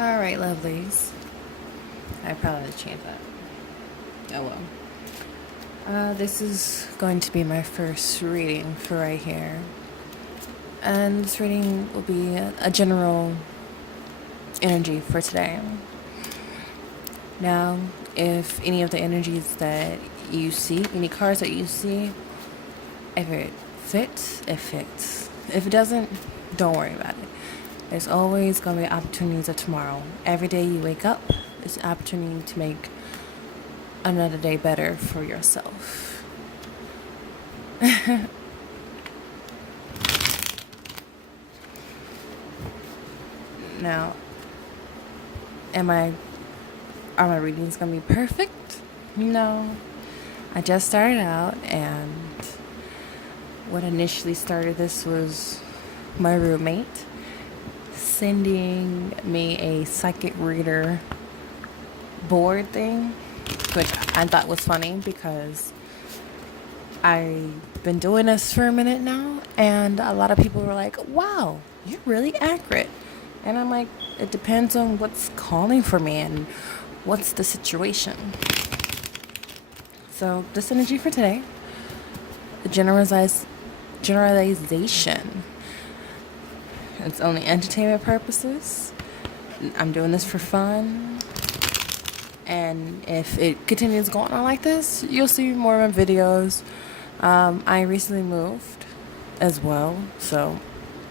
Alright, lovelies. I probably had to change that. Oh well. This is going to be my first reading for right here. And this reading will be a general energy for today. Now, if any of the energies that you see, any cards that you see, if it fits, it fits. If it doesn't, don't worry about it. There's always going to be opportunities of tomorrow. Every day you wake up, it's an opportunity to make another day better for yourself. Now, are my readings going to be perfect? No. I just started out, and what initially started this was my roommate sending me a psychic reader board thing, which I thought was funny because I've been doing this for a minute now, and a lot of people were like, wow, you're really accurate. And I'm like, it depends on what's calling for me and what's the situation. So this energy for today, generalization. It's only entertainment purposes. I'm doing this for fun. And if it continues going on like this, you'll see more of my videos. I recently moved as well, so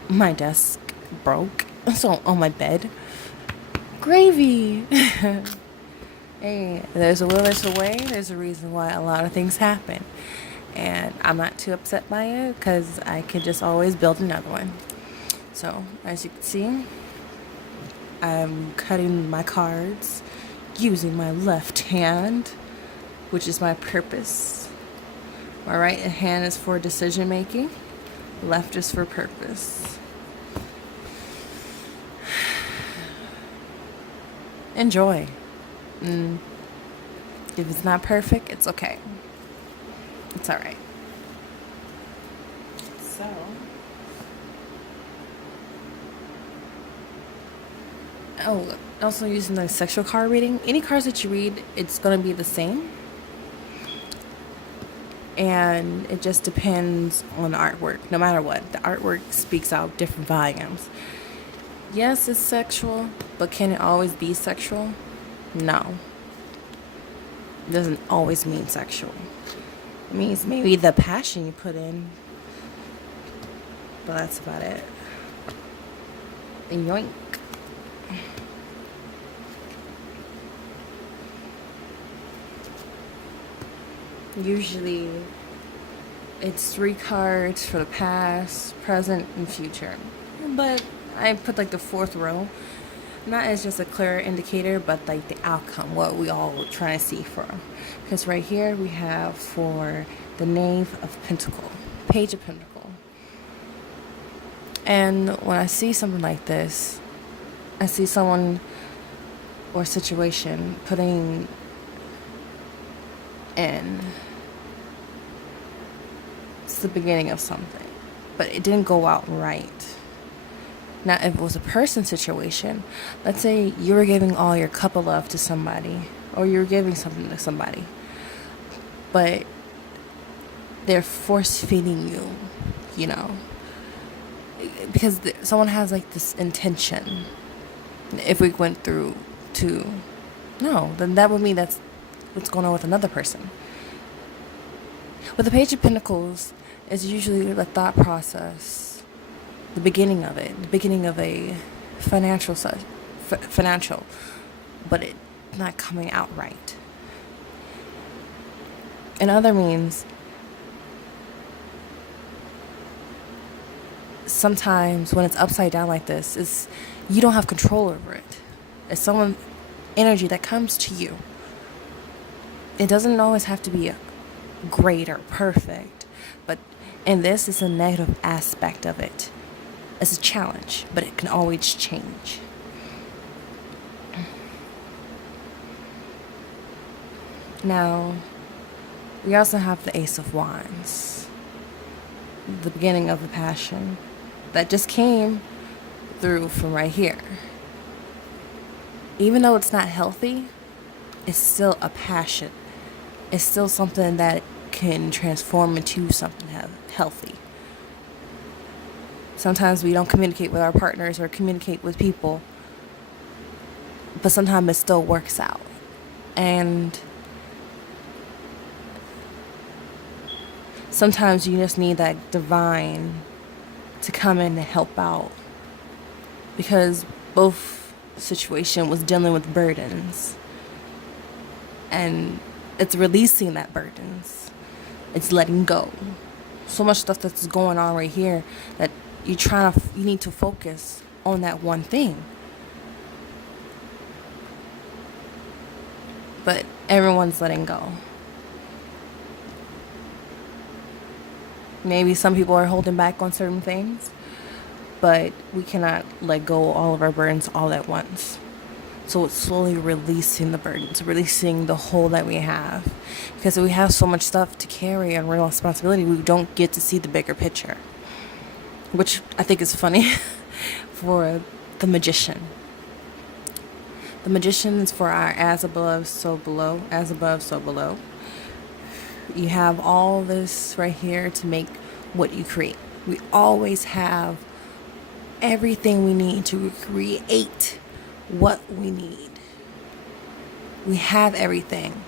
my desk broke. So on my bed, gravy. Hey, there's a will, there's a way. There's a reason why a lot of things happen, and I'm not too upset by it because I could just always build another one. So as you can see, I'm cutting my cards using my left hand, which is my purpose. My right hand is for decision making, left is for purpose. Enjoy. If it's not perfect, it's okay. It's alright. So, also using the sexual card reading. Any cards that you read, it's going to be the same. And it just depends on the artwork. No matter what, the artwork speaks out different volumes. Yes, it's sexual, but can it always be sexual? No. It doesn't always mean sexual. It means maybe the passion you put in. But that's about it. Yoink. Usually, it's 3 cards for the past, present, and future. But I put like the 4th row, not as just a clear indicator, but like the outcome, what we all trying to see for. Because right here we have for the Knave of Pentacle, Page of Pentacle. And when I see something like this, I see someone or situation putting in. It's the beginning of something, but it didn't go out right. Now, if it was a person situation, let's say you were giving all your cup of love to somebody, or you were giving something to somebody, but they're force feeding you, because someone has like this intention. If we went through to, no, then that would mean that's what's going on with another person. With the Page of Pentacles, it's usually the thought process, the beginning of it, the beginning of a financial, but it's not coming out right. In other means, sometimes when it's upside down like this, is you don't have control over it. It's someone energy that comes to you. It doesn't always have to be great or perfect, but in this is a negative aspect of it. It's a challenge, but it can always change. Now, we also have the Ace of Wands, the beginning of the passion that just came through from right here. even though it's not healthy, it's still a passion. It's still something that can transform into something healthy. Sometimes we don't communicate with our partners or communicate with people, but sometimes it still works out. And sometimes you just need that divine to come in and help out, because both situation was dealing with burdens, and it's releasing that burdens. It's letting go. So much stuff that's going on right here that you need to focus on that one thing. But everyone's letting go. Maybe some people are holding back on certain things, but we cannot let go all of our burdens all at once. So it's slowly releasing the burdens, releasing the hole that we have. Because we have so much stuff to carry and real responsibility, we don't get to see the bigger picture. Which I think is funny for the magician. The magician is for our as above, so below, as above, so below. You have all this right here to make what you create. We always have everything we need to create what we need. We have everything.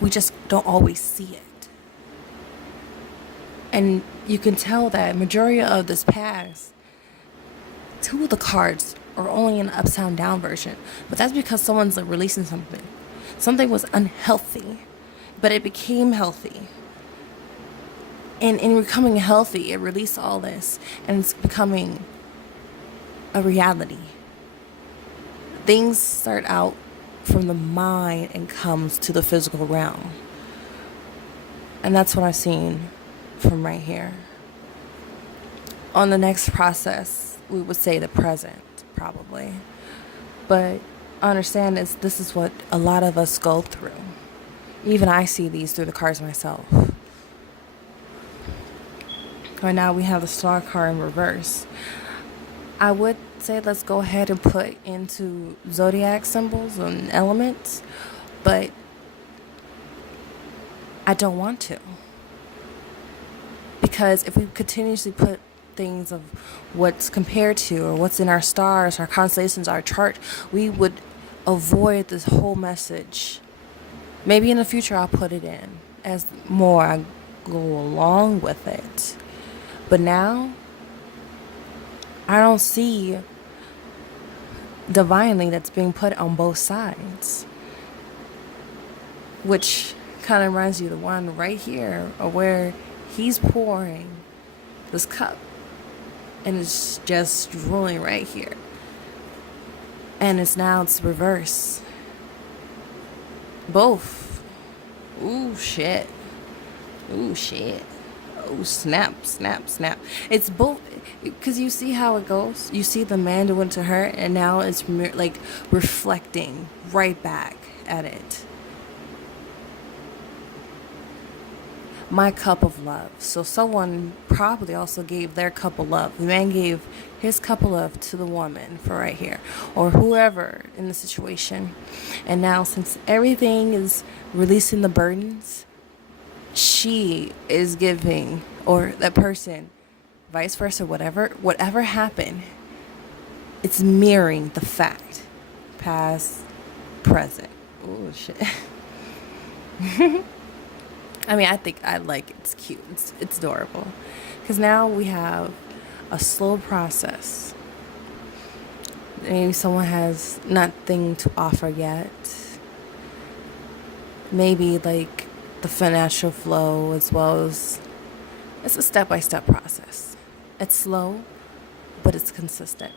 We just don't always see it. And you can tell that majority of this past, 2 of the cards are only in the upside down version. But that's because someone's releasing something. Something was unhealthy, but it became healthy. And in becoming healthy, it released all this, and it's becoming a reality. Things start out from the mind and comes to the physical realm. And that's what I've seen from right here. On the next process, we would say the present, probably. But understand this is what a lot of us go through. Even I see these through the cards myself. Right now we have the Star card in reverse. I would say let's go ahead and put into zodiac symbols and elements, but I don't want to. Because if we continuously put things of what's compared to or what's in our stars, our constellations, our chart, we would avoid this whole message. Maybe in the future I'll put it in as more I go along with it. But now, I don't see divinely that's being put on both sides. Which kind of reminds you of the one right here, where he's pouring this cup and it's just rolling right here. And it's reverse. Both. Ooh, shit. Ooh, shit. Oh, snap, snap, snap. It's both, because you see how it goes. You see the man doing to her, and now it's like reflecting right back at it. My cup of love. So someone probably also gave their cup of love. The man gave his cup of love to the woman for right here, or whoever in the situation. And now, since everything is releasing the burdens, she is giving, or that person, vice versa, whatever happened, it's mirroring the fact. Past, present. Oh, shit. I mean, I like it. It's cute. It's adorable. Because now we have a slow process. Maybe someone has nothing to offer yet. Maybe like the financial flow, as well as it's a step-by-step process. It's slow, but it's consistent.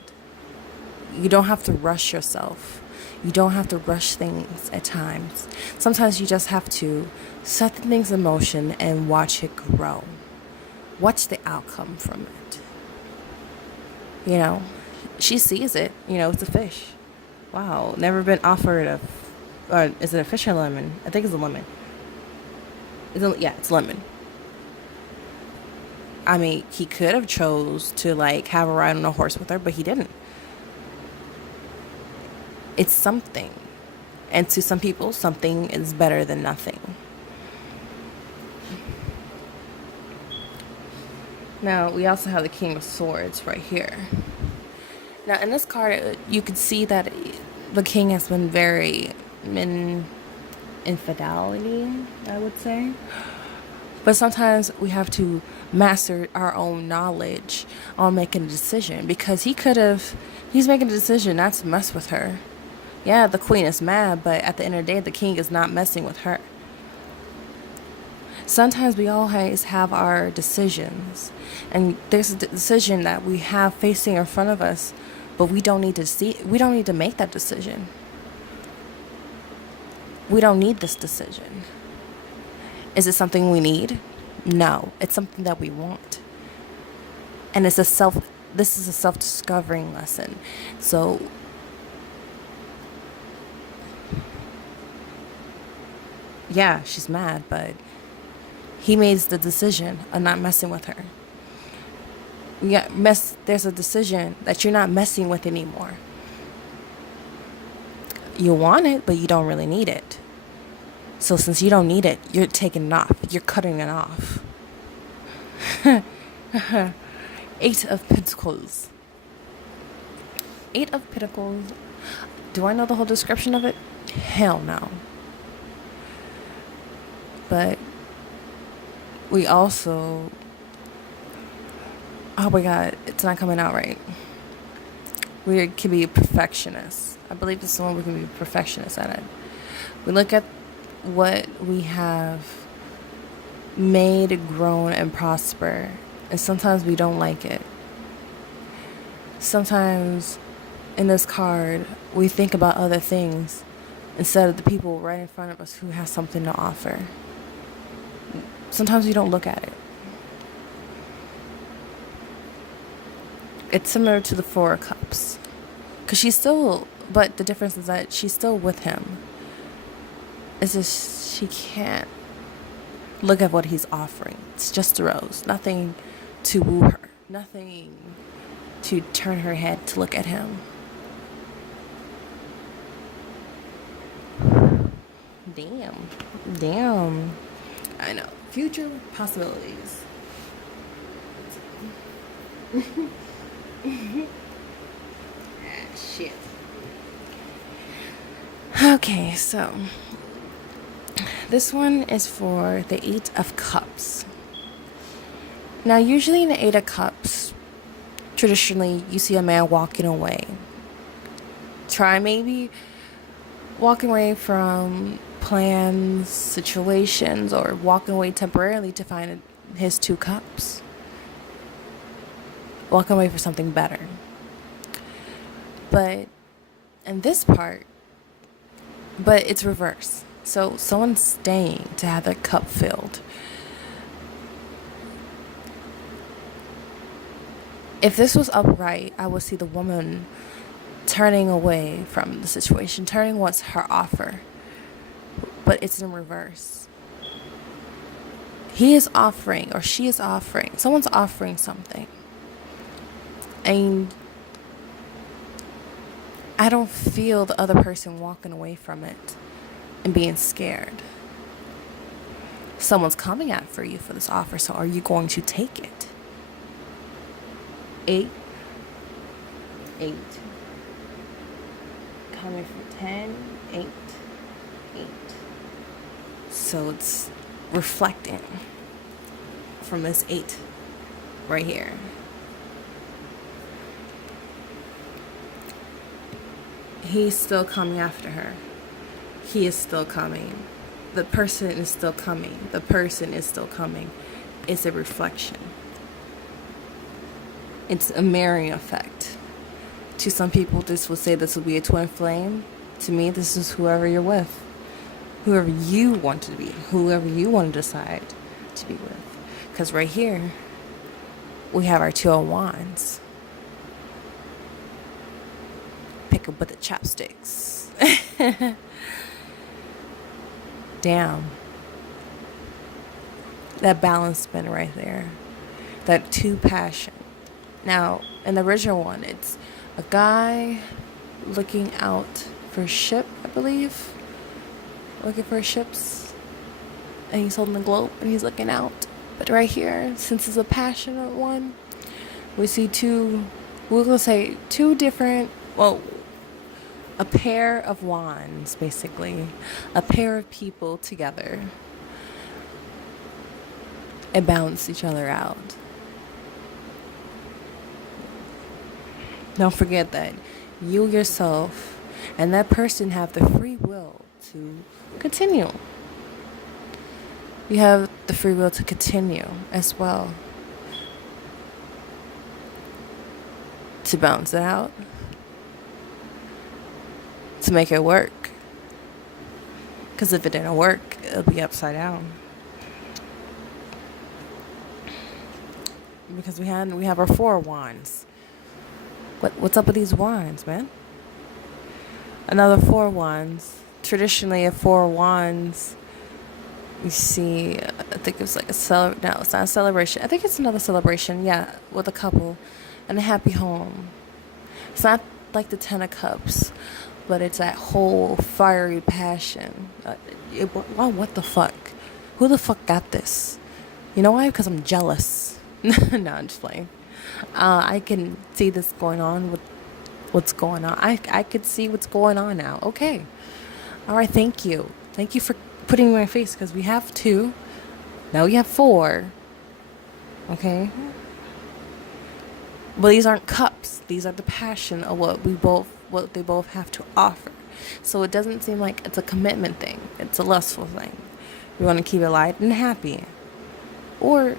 You don't have to rush yourself. You don't have to rush things at times. Sometimes you just have to set the things in motion and watch it grow. Watch the outcome from it. You know, she sees it. You know, it's a fish. Wow, never been offered is it a fish or lemon? I think it's a lemon. It's lemon. I mean, he could have chose to like have a ride on a horse with her, but he didn't. It's something. And to some people, something is better than nothing. Now, we also have the King of Swords right here. Now, in this card, you could see that the king has been very in infidelity, I would say. But sometimes we have to master our own knowledge on making a decision, because he's making a decision not to mess with her. Yeah, the queen is mad, but at the end of the day, the king is not messing with her. Sometimes we always have our decisions, and there's a decision that we have facing in front of us, but we don't need to make that decision. We don't need this decision. Is it something we need? No, it's something that we want. And this is a self-discovering lesson. So yeah, she's mad, but he made the decision of not messing with her. There's a decision that you're not messing with anymore. You want it, but you don't really need it. So since you don't need it, you're taking it off. You're cutting it off. Eight of Pentacles. Eight of Pentacles. Do I know the whole description of it? Hell no. But we also... Oh my god, it's not coming out right. We can be perfectionists. I believe this is the one we can be perfectionists at it. We look at what we have made, grown, and prosper, and sometimes we don't like it. Sometimes in this card, we think about other things instead of the people right in front of us who have something to offer. Sometimes we don't look at it. It's similar to the Four of Cups. But the difference is that she's still with him. It's just she can't look at what he's offering. It's just a rose. Nothing to woo her. Nothing to turn her head to look at him. Damn. I know. Future possibilities. Shit. Okay, so this one is for the Eight of Cups. Now, usually in the Eight of Cups, traditionally, you see a man walking away. Try maybe walking away from plans, situations, or walking away temporarily to find his two cups. Walking away for something better. But in this part, it's reverse. So someone's staying to have their cup filled. If this was upright, I would see the woman turning away from the situation, turning what's her offer. But it's in reverse. He is offering, or she is offering, someone's offering something. And I don't feel the other person walking away from it and being scared. Someone's coming out for you for this offer, so are you going to take it? 8. Coming from 10, 8. So it's reflecting from this 8 right here. He's still coming after her. He is still coming. The person is still coming. The person is still coming. It's a reflection. It's a mirroring effect. To some people, this would say this would be a twin flame. To me, this is whoever you're with. Whoever you want to be. Whoever you want to decide to be with. Because right here, we have our Two of Wands. Pick up with the chopsticks. Damn. That balance spin right there. That two passion. Now, in the original one, it's a guy looking out for a ship, I believe. Looking for ships. And he's holding the globe and he's looking out. But right here, since it's a passionate one, we see we're going to say two different, well, a pair of wands, basically. A pair of people together. And balance each other out. Don't forget that you yourself and that person have the free will to continue. You have the free will to continue as well. To balance it out. To make it work. Because if it didn't work, it'll be upside down. Because we have our 4 wands. What's up with these wands, man? Another 4 wands. Traditionally, a 4 wands, you see, I think it was like no, it's not a celebration. I think it's another celebration, yeah, with a couple and a happy home. It's not like the 10 of Cups, but it's that whole fiery passion. What the fuck? Who the fuck got this? You know why? Because I'm jealous. No, I'm just playing. I can see this going on with what's going on. I could see what's going on now. Okay. All right, thank you. Thank you for putting in my face, because we have 2. Now we have 4. Okay? But these aren't cups. These are the passion of what they both have to offer. So it doesn't seem like it's a commitment thing. It's a lustful thing. We want to keep it light and happy. Or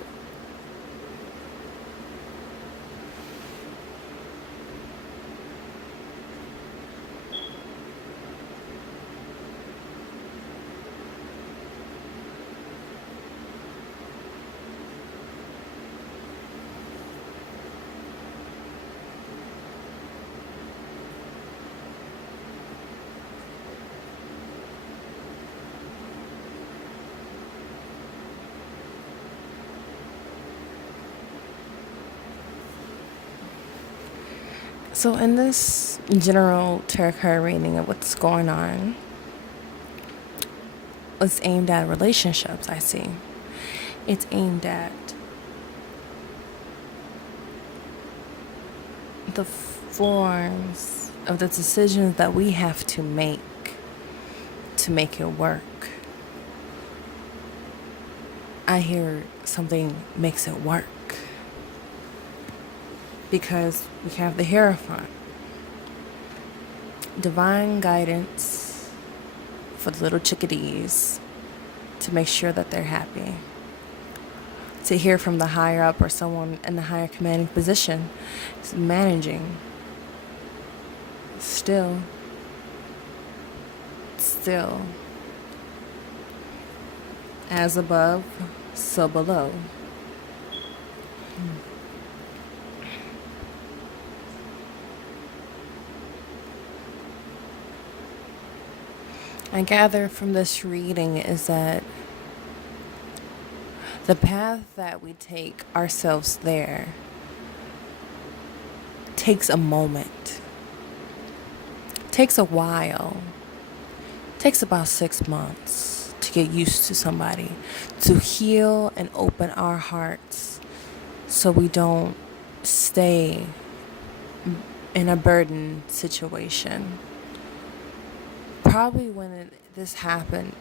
so in this general tarot card reading of what's going on, it's aimed at relationships, I see. It's aimed at the forms of the decisions that we have to make it work. I hear something makes it work. Because we have the Hierophant. Divine guidance for the little chickadees to make sure that they're happy. To hear from the higher up or someone in the higher commanding position is managing. Still. As above, so below. I gather from this reading is that the path that we take ourselves there takes a moment, takes a while, takes about 6 months to get used to somebody, to heal and open our hearts so we don't stay in a burden situation. Probably when this happened,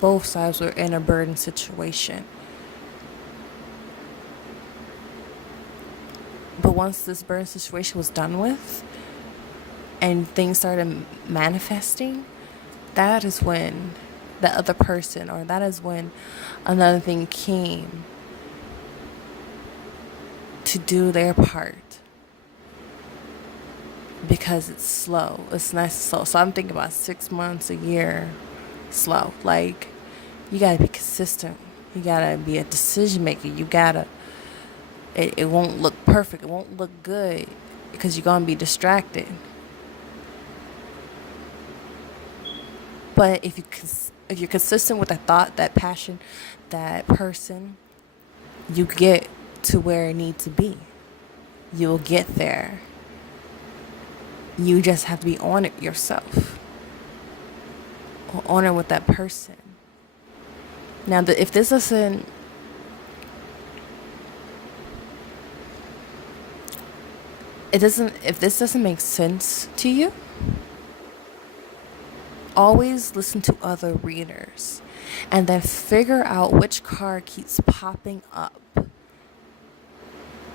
both sides were in a burden situation. But once this burden situation was done with, and things started manifesting, that is when the other person, or that is when another thing came to do their part. Because it's slow. It's nice and slow. So I'm thinking about 6 months, a year, slow. Like, you gotta be consistent. You gotta be a decision maker. You gotta, it won't look perfect. It won't look good because you're gonna be distracted. But if you're consistent with that thought, that passion, that person, you get to where it needs to be. You'll get there. You just have to be on it yourself. or honor with that person. Now, if this doesn't, if this doesn't make sense to you, always listen to other readers and then figure out which card keeps popping up.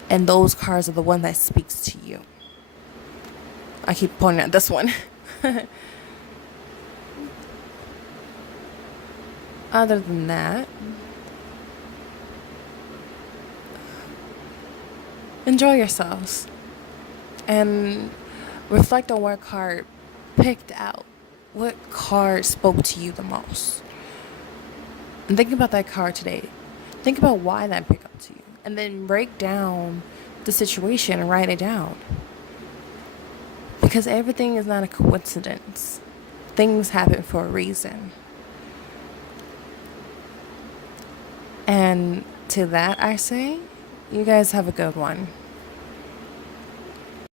And those cards are the one that speaks to you. I keep pointing at this one. Other than that, enjoy yourselves and reflect on what card picked out. What card spoke to you the most? And think about that card today. Think about why that picked up to you. And then break down the situation and write it down. Because everything is not a coincidence. Things happen for a reason. And to that I say, you guys have a good one.